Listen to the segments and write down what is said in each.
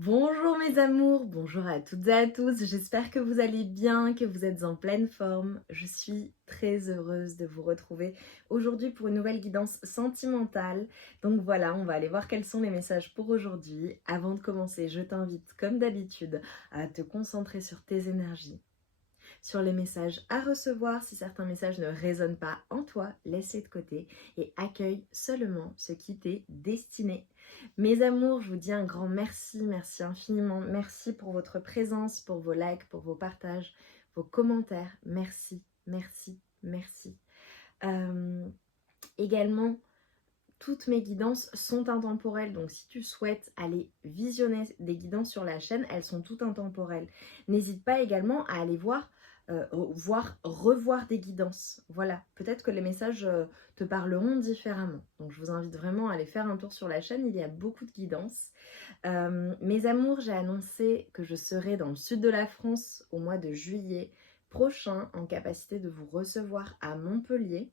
Bonjour mes amours, bonjour à toutes et à tous, j'espère que vous allez bien, que vous êtes en pleine forme. Je suis très heureuse de vous retrouver aujourd'hui pour une nouvelle guidance sentimentale. Donc voilà, on va aller voir quels sont les messages pour aujourd'hui. Avant de commencer, je t'invite comme d'habitude à te concentrer sur tes énergies, sur les messages à recevoir. Si certains messages ne résonnent pas en toi, laisse-les de côté et accueille seulement ce qui t'est destiné. Mes amours, je vous dis un grand merci, merci infiniment. Merci pour votre présence, pour vos likes, pour vos partages, vos commentaires. Merci, merci, merci. Également, toutes mes guidances sont intemporelles, donc si tu souhaites aller visionner des guidances sur la chaîne, elles sont toutes intemporelles. N'hésite pas également à aller revoir des guidances. Voilà, peut-être que les messages te parleront différemment. Donc je vous invite vraiment à aller faire un tour sur la chaîne, il y a beaucoup de guidances. Mes amours, j'ai annoncé que je serai dans le sud de la France au mois de juillet prochain en capacité de vous recevoir à Montpellier.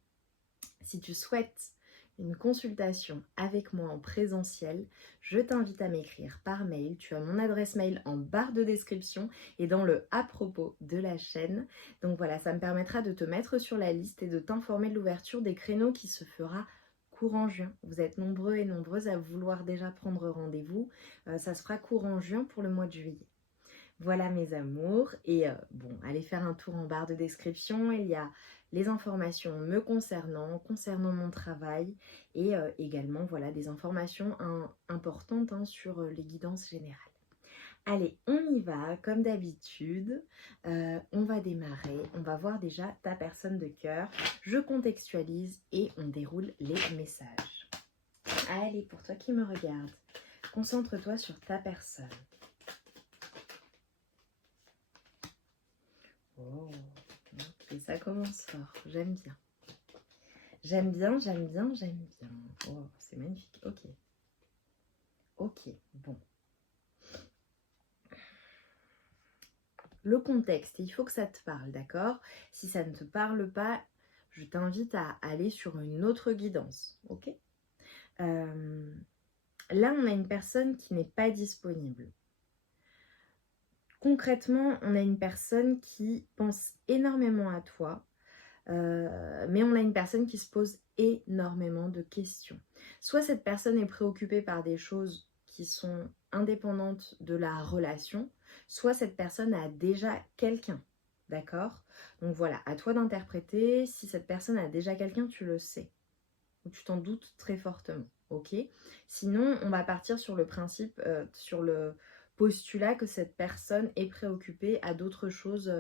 Si tu souhaites une consultation avec moi en présentiel, je t'invite à m'écrire par mail. Tu as mon adresse mail en barre de description et dans le à propos de la chaîne. Donc voilà, ça me permettra de te mettre sur la liste et de t'informer de l'ouverture des créneaux qui se fera courant juin. Vous êtes nombreux et nombreuses à vouloir déjà prendre rendez-vous. Ça se fera courant juin pour le mois de juillet. Voilà mes amours, et bon, allez faire un tour en barre de description, il y a les informations me concernant mon travail, et également voilà des informations importantes sur les guidances générales. Allez, on y va, comme d'habitude, on va démarrer, on va voir déjà ta personne de cœur, je contextualise et on déroule les messages. Allez, pour toi qui me regarde, concentre-toi sur ta personne. Oh, et ça commence fort, j'aime bien. J'aime bien, j'aime bien, j'aime bien. Oh, c'est magnifique, ok. Ok, bon. Le contexte, il faut que ça te parle, d'accord? Si ça ne te parle pas, je t'invite à aller sur une autre guidance, ok? Là, on a une personne qui n'est pas disponible. Concrètement, on a une personne qui pense énormément à toi, mais on a une personne qui se pose énormément de questions. Soit cette personne est préoccupée par des choses qui sont indépendantes de la relation, soit cette personne a déjà quelqu'un, d'accord? Donc voilà, à toi d'interpréter. Si cette personne a déjà quelqu'un, tu le sais, ou tu t'en doutes très fortement, ok? Sinon, on va partir sur le principe, sur le postulat que cette personne est préoccupée à d'autres choses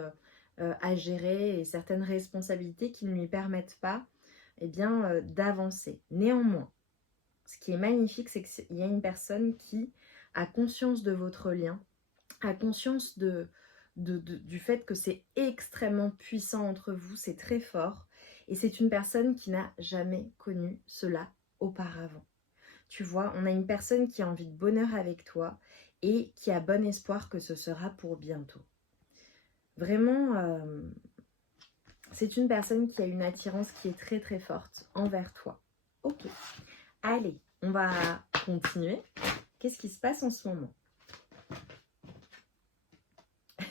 à gérer et certaines responsabilités qui ne lui permettent pas d'avancer. Néanmoins, ce qui est magnifique, c'est qu'il y a une personne qui a conscience de votre lien, a conscience du fait que c'est extrêmement puissant entre vous, c'est très fort, et c'est une personne qui n'a jamais connu cela auparavant. Tu vois, on a une personne qui a envie de bonheur avec toi et qui a bon espoir que ce sera pour bientôt. Vraiment, c'est une personne qui a une attirance qui est très très forte envers toi. Ok, allez, on va continuer. Qu'est-ce qui se passe en ce moment?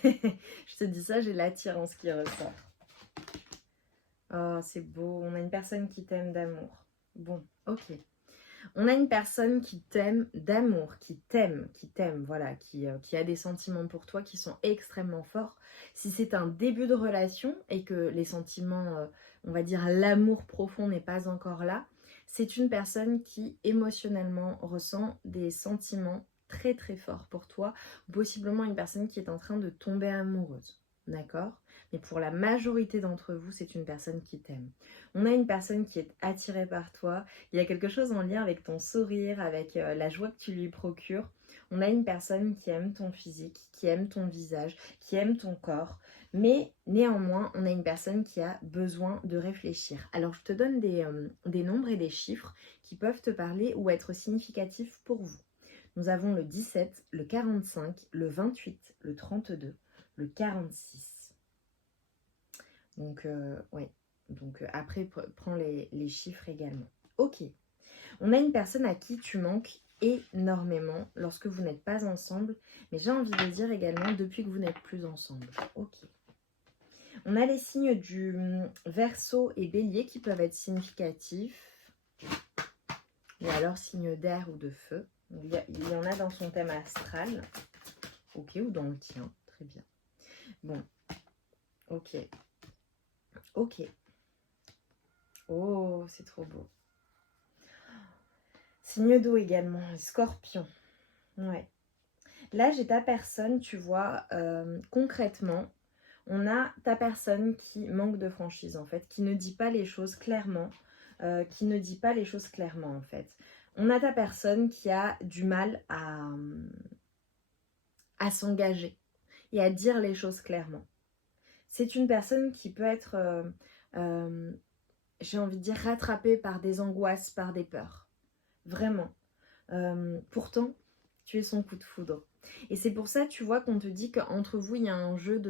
Je te dis ça, j'ai l'attirance qui ressort. Oh, c'est beau, on a une personne qui t'aime d'amour. Bon, ok. On a une personne qui t'aime d'amour, qui t'aime, voilà, qui a des sentiments pour toi qui sont extrêmement forts. Si c'est un début de relation et que les sentiments, on va dire l'amour profond n'est pas encore là, c'est une personne qui émotionnellement ressent des sentiments très très forts pour toi, possiblement une personne qui est en train de tomber amoureuse, d'accord? Mais pour la majorité d'entre vous, c'est une personne qui t'aime. On a une personne qui est attirée par toi. Il y a quelque chose en lien avec ton sourire, avec la joie que tu lui procures. On a une personne qui aime ton physique, qui aime ton visage, qui aime ton corps. Mais néanmoins, on a une personne qui a besoin de réfléchir. Alors, je te donne des nombres et des chiffres qui peuvent te parler ou être significatifs pour vous. Nous avons le 17, le 45, le 28, le 32, le 46. Donc, ouais. Donc, après, prends les chiffres également. Ok. On a une personne à qui tu manques énormément lorsque vous n'êtes pas ensemble. Mais j'ai envie de dire également depuis que vous n'êtes plus ensemble. Ok. On a les signes du Verseau et Bélier qui peuvent être significatifs. Ou alors signes d'air ou de feu. Il y en a dans son thème astral. Ok, ou dans le tien. Très bien. Bon. Ok. Ok. Oh, c'est trop beau. Signe d'eau également. Scorpion. Ouais. Là, j'ai ta personne, tu vois, concrètement, on a ta personne qui manque de franchise, en fait, qui ne dit pas les choses clairement, en fait. On a ta personne qui a du mal à s'engager et à dire les choses clairement. C'est une personne qui peut être, j'ai envie de dire, rattrapée par des angoisses, par des peurs. Vraiment. Pourtant, tu es son coup de foudre. Et c'est pour ça, tu vois, qu'on te dit qu'entre vous, il y a un jeu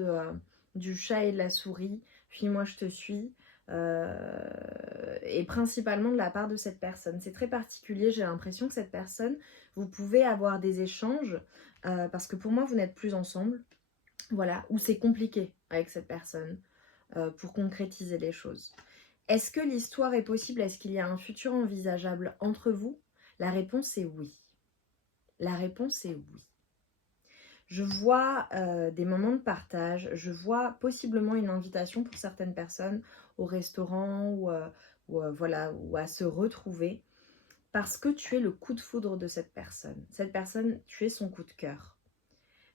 du chat et de la souris. Suis-moi, je te suis. Et principalement de la part de cette personne. C'est très particulier. J'ai l'impression que cette personne, vous pouvez avoir des échanges. Parce que pour moi, vous n'êtes plus ensemble. Voilà. Ou c'est compliqué avec cette personne pour concrétiser les choses. Est-ce que l'histoire est possible? Est-ce qu'il y a un futur envisageable entre vous? La réponse est oui. La réponse est oui. Je vois des moments de partage, je vois possiblement une invitation pour certaines personnes au restaurant voilà, ou à se retrouver parce que tu es le coup de foudre de cette personne. Cette personne, tu es son coup de cœur.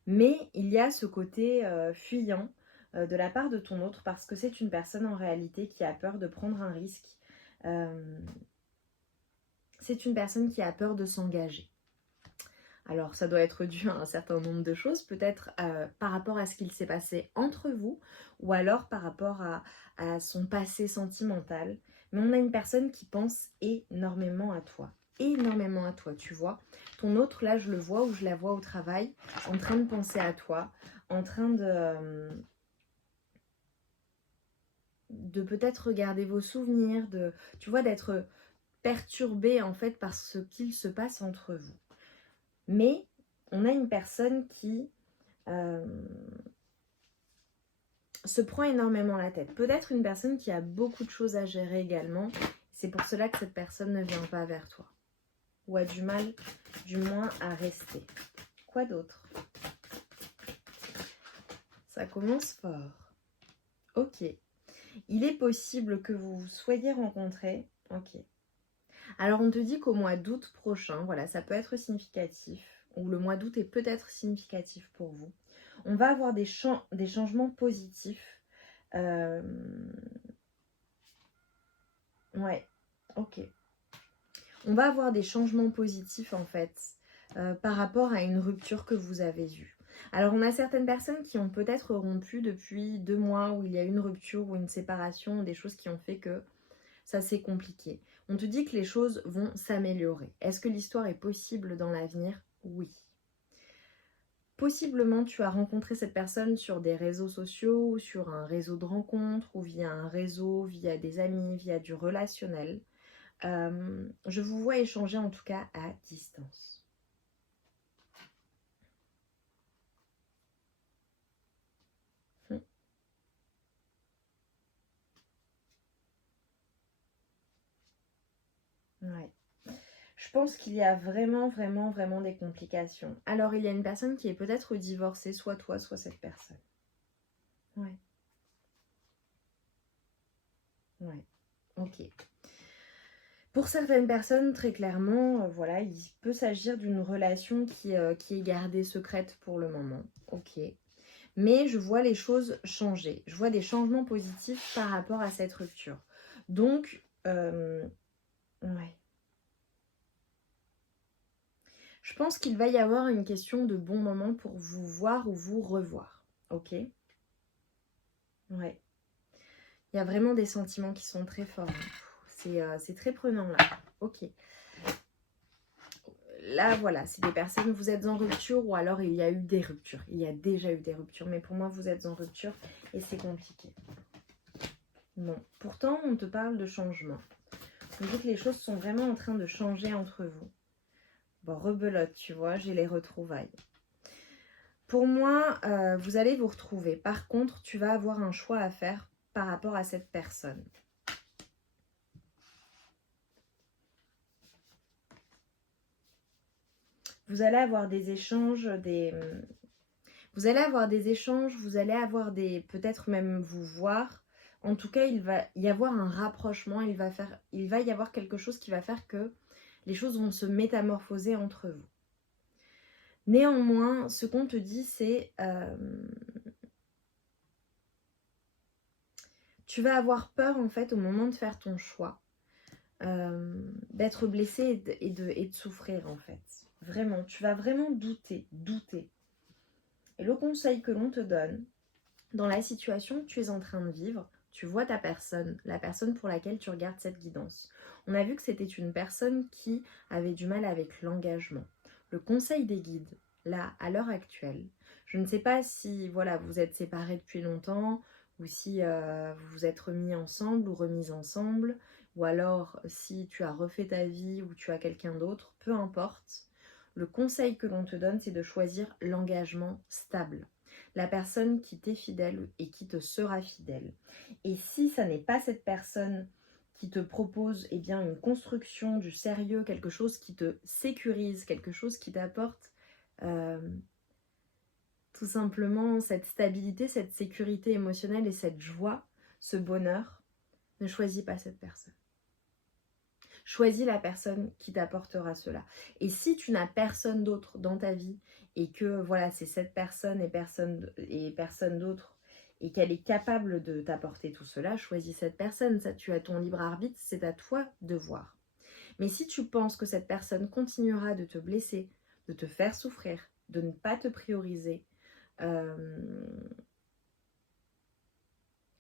Mais il y a ce côté fuyant de la part de ton autre parce que c'est une personne en réalité qui a peur de prendre un risque. C'est une personne qui a peur de s'engager. Alors ça doit être dû à un certain nombre de choses, peut-être par rapport à ce qu'il s'est passé entre vous, ou alors par rapport à son passé sentimental. Mais on a une personne qui pense énormément à toi. Énormément à toi, tu vois. Ton autre, là, je le vois ou je la vois au travail, en train de penser à toi, en train de peut-être regarder vos souvenirs, tu vois, d'être perturbé en fait par ce qu'il se passe entre vous. Mais on a une personne qui se prend énormément la tête. Peut-être une personne qui a beaucoup de choses à gérer également. C'est pour cela que cette personne ne vient pas vers toi. Ou a du mal, du moins, à rester. Quoi d'autre? Ça commence fort. Ok. Il est possible que vous vous soyez rencontrés. Ok. Alors on te dit qu'au mois d'août prochain, voilà, ça peut être significatif. Ou le mois d'août est peut-être significatif pour vous. On va avoir des changements positifs. Ouais, ok. On va avoir des changements positifs en fait par rapport à une rupture que vous avez eue. Alors on a certaines personnes qui ont peut-être rompu depuis 2 mois où il y a eu une rupture ou une séparation, des choses qui ont fait que ça s'est compliqué. On te dit que les choses vont s'améliorer. Est-ce que l'histoire est possible dans l'avenir? Oui. Possiblement, tu as rencontré cette personne sur des réseaux sociaux, ou sur un réseau de rencontres, ou via un réseau, via des amis, via du relationnel. Je vous vois échanger en tout cas à distance. Ouais. Je pense qu'il y a vraiment des complications. Alors, il y a une personne qui est peut-être divorcée, soit toi, soit cette personne. Ouais. Ouais. Ok. Pour certaines personnes, très clairement, voilà, il peut s'agir d'une relation qui est gardée secrète pour le moment. Ok. Mais je vois les choses changer. Je vois des changements positifs par rapport à cette rupture. Donc, ouais. Je pense qu'il va y avoir une question de bon moment pour vous voir ou vous revoir. Ok? Ouais. Il y a vraiment des sentiments qui sont très forts. C'est très prenant là. Ok. Là, voilà, c'est des personnes, vous êtes en rupture ou alors il y a eu des ruptures. Il y a déjà eu des ruptures, mais pour moi, vous êtes en rupture et c'est compliqué. Bon, pourtant, on te parle de changement. On dit que les choses sont vraiment en train de changer entre vous. Bon, rebelote, tu vois, j'ai les retrouvailles. Pour moi, vous allez vous retrouver. Par contre, tu vas avoir un choix à faire par rapport à cette personne. Vous allez avoir des échanges, vous allez avoir des échanges, vous allez avoir des... Peut-être même vous voir. En tout cas, il va y avoir un rapprochement. Il va y avoir quelque chose qui va faire que les choses vont se métamorphoser entre vous. Néanmoins, ce qu'on te dit, c'est... tu vas avoir peur, en fait, au moment de faire ton choix. D'être blessé et de souffrir, en fait. Vraiment, tu vas vraiment douter. Et le conseil que l'on te donne, dans la situation que tu es en train de vivre, tu vois ta personne, la personne pour laquelle tu regardes cette guidance. On a vu que c'était une personne qui avait du mal avec l'engagement. Le conseil des guides, là, à l'heure actuelle, je ne sais pas si voilà, vous êtes séparés depuis longtemps, ou si vous vous êtes remis ensemble ou remis ensemble, ou alors si tu as refait ta vie ou tu as quelqu'un d'autre, peu importe. Le conseil que l'on te donne, c'est de choisir l'engagement stable. La personne qui t'est fidèle et qui te sera fidèle. Et si ça n'est pas cette personne qui te propose eh bien, une construction, du sérieux, quelque chose qui te sécurise, quelque chose qui t'apporte tout simplement cette stabilité, cette sécurité émotionnelle et cette joie, ce bonheur, ne choisis pas cette personne. Choisis la personne qui t'apportera cela. Et si tu n'as personne d'autre dans ta vie et que voilà, c'est cette personne et personne d'autre et qu'elle est capable de t'apporter tout cela, choisis cette personne. Ça, tu as ton libre arbitre, c'est à toi de voir. Mais si tu penses que cette personne continuera de te blesser, de te faire souffrir, de ne pas te prioriser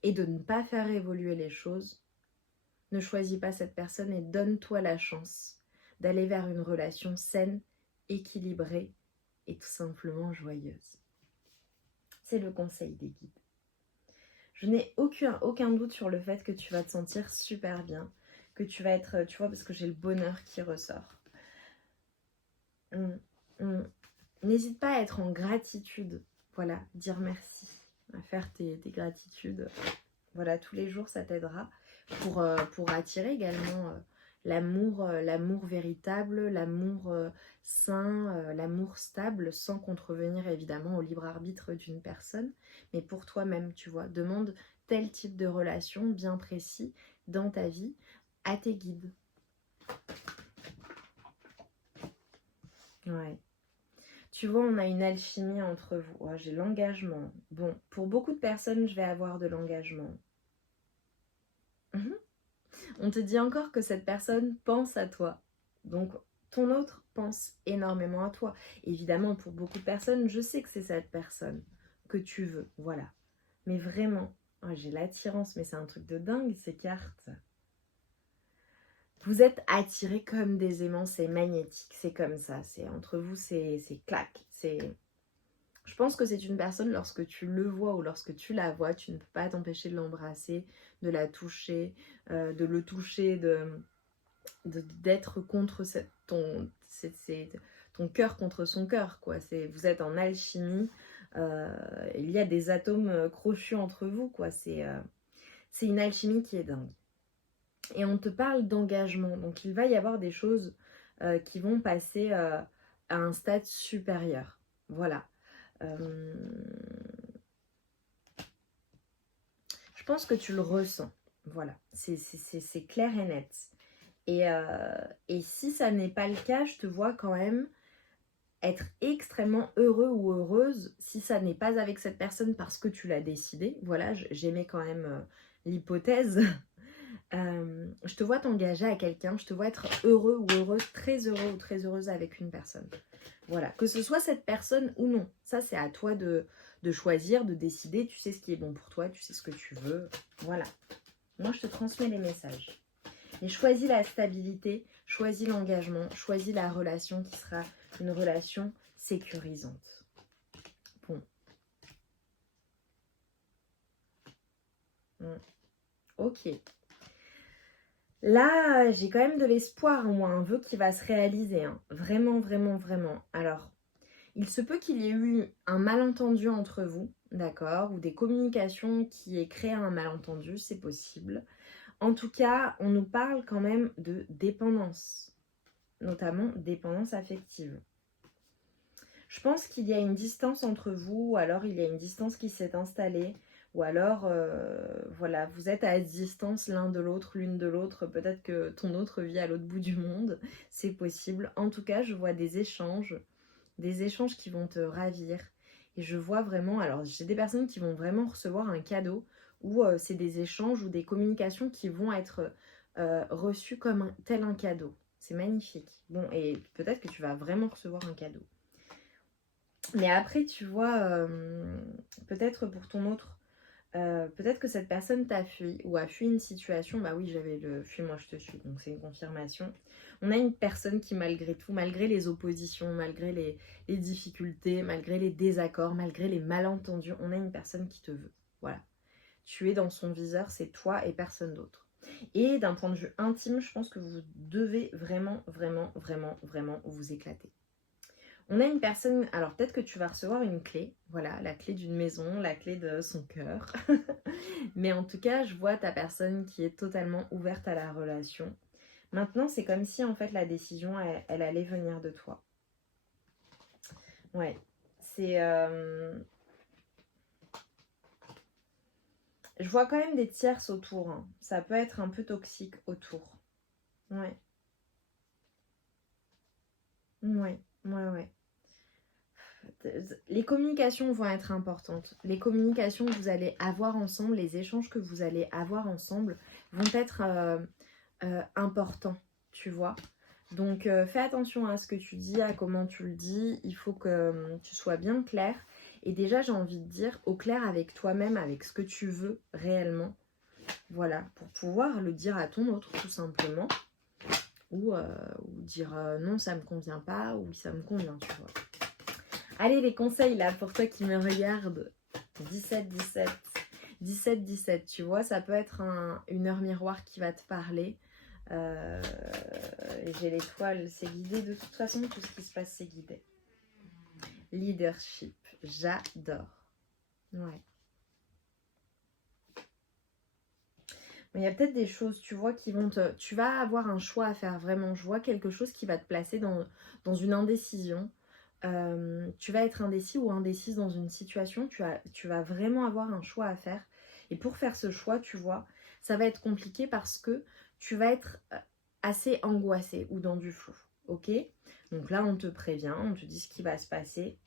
et de ne pas faire évoluer les choses, ne choisis pas cette personne et donne-toi la chance d'aller vers une relation saine, équilibrée et tout simplement joyeuse. C'est le conseil des guides. Je n'ai aucun doute sur le fait que tu vas te sentir super bien, que tu vas être, tu vois, parce que j'ai le bonheur qui ressort. N'hésite pas à être en gratitude, voilà, dire merci, à faire tes gratitudes. Voilà, tous les jours, ça t'aidera pour attirer également l'amour véritable, l'amour sain, l'amour stable, sans contrevenir évidemment au libre arbitre d'une personne. Mais pour toi-même, tu vois, demande tel type de relation bien précis dans ta vie à tes guides. Ouais. Tu vois, on a une alchimie entre vous. Oh, j'ai l'engagement. Bon, pour beaucoup de personnes, je vais avoir de l'engagement. On te dit encore que cette personne pense à toi. Donc, ton autre pense énormément à toi. Évidemment, pour beaucoup de personnes, je sais que c'est cette personne que tu veux. Voilà. Mais vraiment, oh, j'ai l'attirance, mais c'est un truc de dingue, ces cartes. Vous êtes attirés comme des aimants, c'est magnétique, c'est comme ça. C'est entre vous, c'est clac. Je pense que c'est une personne, lorsque tu le vois ou lorsque tu la vois, tu ne peux pas t'empêcher de l'embrasser, de la toucher, de le toucher, d'être contre ton cœur contre son cœur, quoi. Vous êtes en alchimie, il y a des atomes crochus entre vous, quoi. C'est une alchimie qui est dingue. Et on te parle d'engagement, donc il va y avoir des choses qui vont passer à un stade supérieur. Voilà. Je pense que tu le ressens. Voilà, c'est clair et net. Et si ça n'est pas le cas, je te vois quand même être extrêmement heureux ou heureuse si ça n'est pas avec cette personne parce que tu l'as décidé. Voilà, j'aimais quand même l'hypothèse. Je te vois t'engager à quelqu'un, je te vois être heureux ou heureuse, très heureux ou très heureuse avec une personne. Voilà, que ce soit cette personne ou non. Ça, c'est à toi de choisir, de décider. Tu sais ce qui est bon pour toi, tu sais ce que tu veux. Voilà. Moi, je te transmets les messages. Et choisis la stabilité, choisis l'engagement, choisis la relation qui sera une relation sécurisante. Bon. Ok. Là, j'ai quand même de l'espoir, moi, un vœu qui va se réaliser, hein. Vraiment, vraiment, vraiment. Alors, il se peut qu'il y ait eu un malentendu entre vous, d'accord, ou des communications qui aient créé un malentendu, c'est possible. En tout cas, on nous parle quand même de dépendance, notamment dépendance affective. Je pense qu'il y a une distance entre vous, ou alors il y a une distance qui s'est installée, ou alors, voilà, vous êtes à distance l'un de l'autre, l'une de l'autre. Peut-être que ton autre vit à l'autre bout du monde, c'est possible. En tout cas, je vois des échanges qui vont te ravir. Et je vois vraiment, alors j'ai des personnes qui vont vraiment recevoir un cadeau, ou c'est des échanges ou des communications qui vont être reçues comme tel un cadeau. C'est magnifique. Bon, et peut-être que tu vas vraiment recevoir un cadeau. Mais après, tu vois, peut-être pour ton autre, peut-être que cette personne t'a fui ou a fui une situation. Bah oui, j'avais le fuis-moi, je te suis, donc c'est une confirmation. On a une personne qui, malgré tout, malgré les oppositions, malgré les difficultés, malgré les désaccords, malgré les malentendus, on a une personne qui te veut. Voilà. Tu es dans son viseur, c'est toi et personne d'autre. Et d'un point de vue intime, je pense que vous devez vraiment, vraiment, vraiment, vraiment vous éclater. On a une personne, alors peut-être que tu vas recevoir une clé, voilà, la clé d'une maison, la clé de son cœur. Mais en tout cas, je vois ta personne qui est totalement ouverte à la relation. Maintenant, c'est comme si en fait la décision, elle allait venir de toi. Ouais, c'est... Je vois quand même des tierces autour, hein. Ça peut être un peu toxique autour. Ouais, ouais, ouais, ouais. Les communications vont être importantes. Les communications que vous allez avoir ensemble, les échanges que vous allez avoir ensemble vont être importants, tu vois. Donc fais attention à ce que tu dis, à comment tu le dis. Il faut que tu sois bien clair. Et déjà, j'ai envie de dire au clair avec toi-même, avec ce que tu veux réellement. Voilà, pour pouvoir le dire à ton autre, tout simplement. Ou dire non, ça me convient pas, ou ça me convient, tu vois. Allez, les conseils là pour toi qui me regarde. 17-17. 17-17, tu vois, ça peut être une heure miroir qui va te parler. J'ai l'étoile, c'est guidé. De toute façon, tout ce qui se passe, c'est guidé. Leadership, j'adore. Ouais. Il y a peut-être des choses, tu vois, qui vont te... Tu vas avoir un choix à faire, vraiment. Je vois quelque chose qui va te placer dans une indécision. Tu vas être indécis ou indécise dans une situation. Tu vas vraiment avoir un choix à faire. Et pour faire ce choix, tu vois, ça va être compliqué parce que tu vas être assez angoissé ou dans du flou. Ok? Donc là, on te prévient, on te dit ce qui va se passer.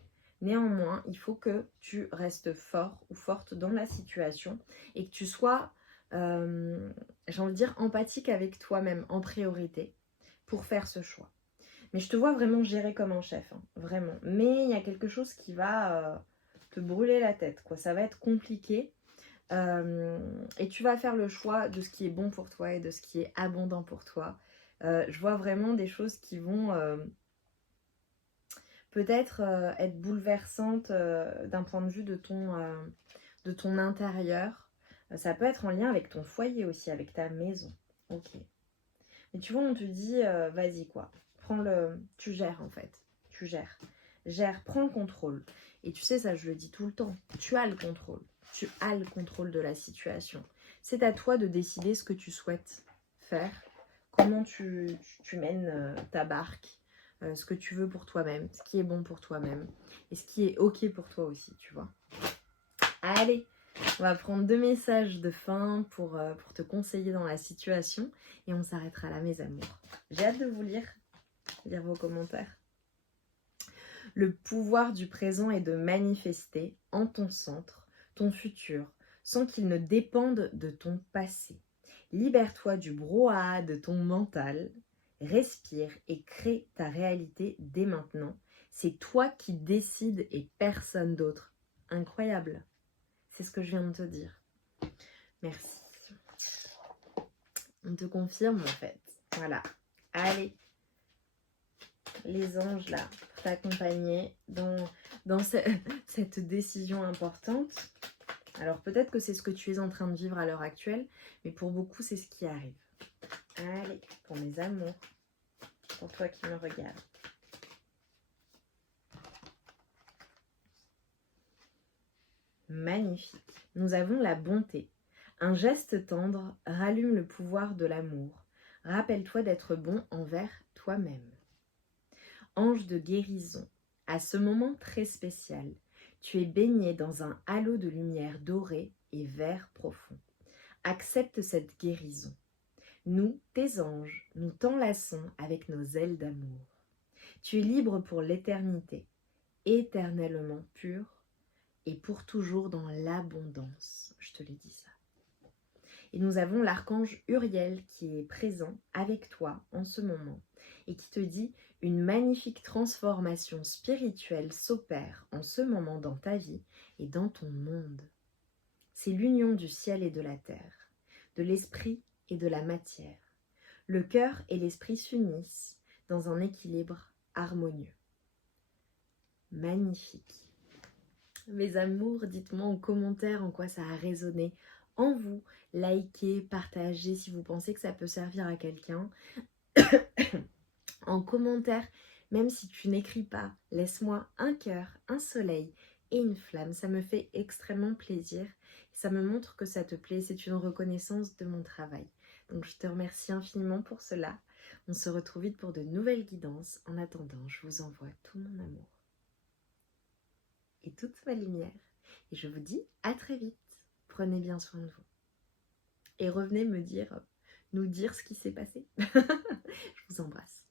Néanmoins, il faut que tu restes fort ou forte dans la situation et que tu sois j'ai envie de dire empathique avec toi-même en priorité pour faire ce choix. Mais je te vois vraiment gérer comme un chef, hein, vraiment. Mais il y a quelque chose qui va te brûler la tête, quoi. Ça va être compliqué et tu vas faire le choix de ce qui est bon pour toi et de ce qui est abondant pour toi. Je vois vraiment des choses qui vont peut-être être bouleversantes d'un point de vue de ton intérieur. Ça peut être en lien avec ton foyer aussi, avec ta maison. Ok. Et tu vois, on te dit, vas-y quoi, tu gères en fait. Tu gères. Gère, prends le contrôle. Et tu sais, ça je le dis tout le temps, tu as le contrôle. Tu as le contrôle de la situation. C'est à toi de décider ce que tu souhaites faire, comment tu mènes ta barque, ce que tu veux pour toi-même, ce qui est bon pour toi-même et ce qui est ok pour toi aussi, tu vois. Allez, on va prendre 2 messages de fin pour te conseiller dans la situation et on s'arrêtera là, mes amours. J'ai hâte de vous lire vos commentaires. Le pouvoir du présent est de manifester en ton centre ton futur sans qu'il ne dépende de ton passé. Libère-toi du brouhaha de ton mental, respire et crée ta réalité dès maintenant. C'est toi qui décides et personne d'autre. Incroyable. C'est ce que je viens de te dire. Merci. On te confirme en fait. Voilà. Allez. Les anges là, pour t'accompagner dans cette décision importante. Alors peut-être que c'est ce que tu es en train de vivre à l'heure actuelle, mais pour beaucoup c'est ce qui arrive. Allez, pour mes amours, pour toi qui me regardes. Magnifique. Nous avons la bonté. Un geste tendre rallume le pouvoir de l'amour. Rappelle-toi d'être bon envers toi-même. Ange de guérison. À ce moment très spécial, tu es baigné dans un halo de lumière dorée et vert profond. Accepte cette guérison. Nous, tes anges, nous t'enlaçons avec nos ailes d'amour. Tu es libre pour l'éternité, éternellement pur et pour toujours dans l'abondance. Je te l'ai dit ça. Et nous avons l'archange Uriel qui est présent avec toi en ce moment et qui te dit une magnifique transformation spirituelle s'opère en ce moment dans ta vie et dans ton monde. C'est l'union du ciel et de la terre, de l'esprit et de la matière. Le cœur et l'esprit s'unissent dans un équilibre harmonieux. Magnifique. Mes amours, dites-moi en commentaire en quoi ça a résonné en vous. Likez, partagez si vous pensez que ça peut servir à quelqu'un. En commentaire, même si tu n'écris pas, laisse-moi un cœur, un soleil et une flamme. Ça me fait extrêmement plaisir. Ça me montre que ça te plaît. C'est une reconnaissance de mon travail. Donc je te remercie infiniment pour cela. On se retrouve vite pour de nouvelles guidances. En attendant, je vous envoie tout mon amour et toute ma lumière. Et je vous dis à très vite. Prenez bien soin de vous. Et revenez nous dire ce qui s'est passé. Je vous embrasse.